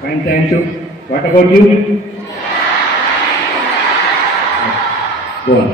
Fine, thank you. What about you? Go on.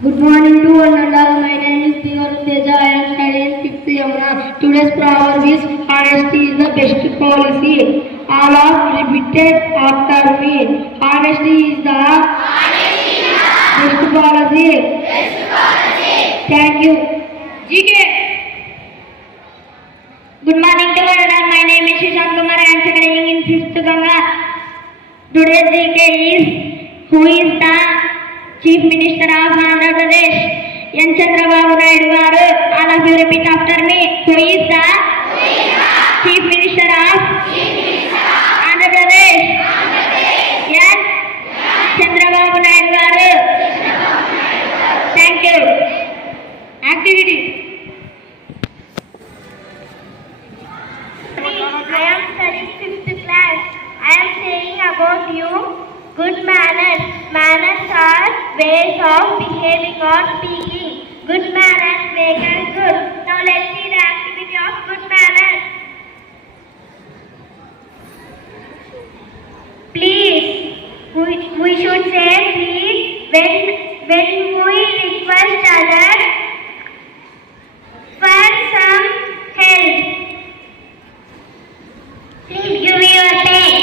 Good morning to one and all. My name is Tivaru Teja. I am studying 5th Yamuna. Today's proverb is honesty is the best policy. All of repeated after me. Honesty is the best policy. Thank you. GK. Good morning to one and all. My name is Shishant Kumar. I am studying in 5th Ganga. Today's GK is who is the Chief Minister of Andhra Pradesh, N. Chandrababu Naidu garu. All of you repeat after me. Who is the Chief Minister of Andhra Pradesh? N. Chandrababu Naidu garu. Thank you. Activity. I am studying 5th class. I am saying about you. Good manners. Manners are ways of behaving or speaking. Good manners make us good. Now let's see the activity of good manners. Please. We should say please when we request others for some help. Please give me your pen.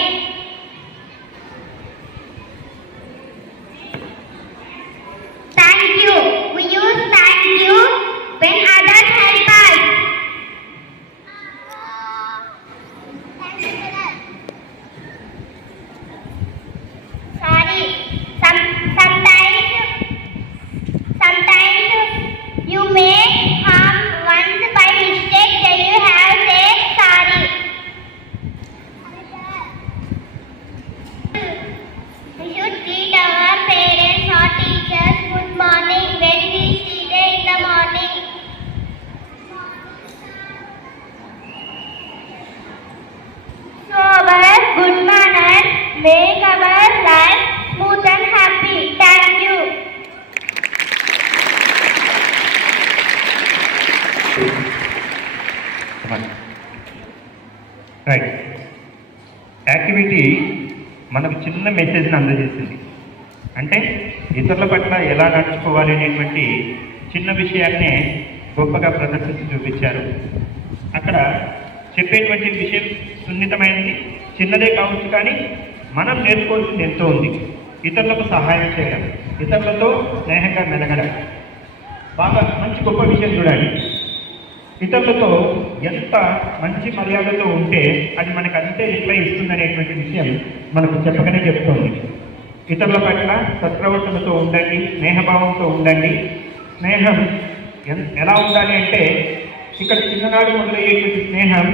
When others help us. Sorry. Sometimes you may harm once by mistake, then you have said sorry. We should greet our parents or teachers good morning when we see them in the morning. So our good manners make our life smooth and happy. Thank you. Right. Activity మనకు చిన్న మెసేజ్ని అందజేసింది. అంటే ఇతరుల పట్ల ఎలా నడుచుకోవాలి అనేటువంటి చిన్న విషయాన్నే గొప్పగా ప్రదర్శించి చూపించారు. అక్కడ చెప్పేటువంటి విషయం సున్నితమైనది, చిన్నదే కావచ్చు, కానీ మనం నేర్చుకోవాల్సింది ఎంతో ఉంది. ఇతరులకు సహాయం చేయడం, ఇతరులతో స్నేహంగా మెలగడం, బాగా మంచి గొప్ప విషయం చూడండి. ఇతరులతో ఎంత మంచి మర్యాదతో ఉంటే అది మనకు అంతే రిప్లై ఇస్తుందనేటువంటి విషయం మనకు చెప్పకనే చెప్తోంది. ఇతరుల పట్ల సత్ప్రవర్తనతో ఉండండి, స్నేహభావంతో ఉండండి. స్నేహం ఎలా ఉండాలి అంటే ఇక్కడ చిన్ననాడు మొదలయ్యేటువంటి స్నేహం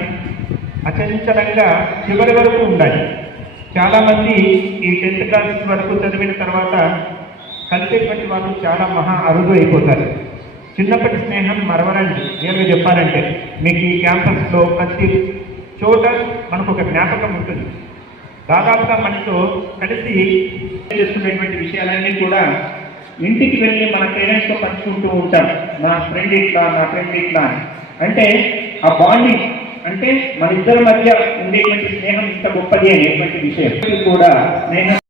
అచంచలంగా చివరి వరకు ఉండాలి. చాలామంది ఈ 10th క్లాస్ వరకు చదివిన తర్వాత కలిసేటువంటి వాళ్ళు చాలా మహా అరుదు అయిపోతారు. చిన్నప్పటి స్నేహం మరవరండి. నేరుగా చెప్పాలంటే మీకు ఈ క్యాంపస్లో ప్రతి చోట మనకు ఒక జ్ఞాపకం ఉంటుంది. దాదాపుగా మనతో కలిసి చేస్తున్నటువంటి విషయాలన్నీ కూడా ఇంటికి వెళ్ళి మన పేరెంట్స్తో పంచుకుంటూ ఉంటాం. నా ఫ్రెండ్ ఇట్లా అంటే ఆ బాండింగ్ అంటే మన ఇద్దరి మధ్య ఉండేటువంటి స్నేహం ఇంత గొప్పది అనేటువంటి విషయం కూడా స్నేహం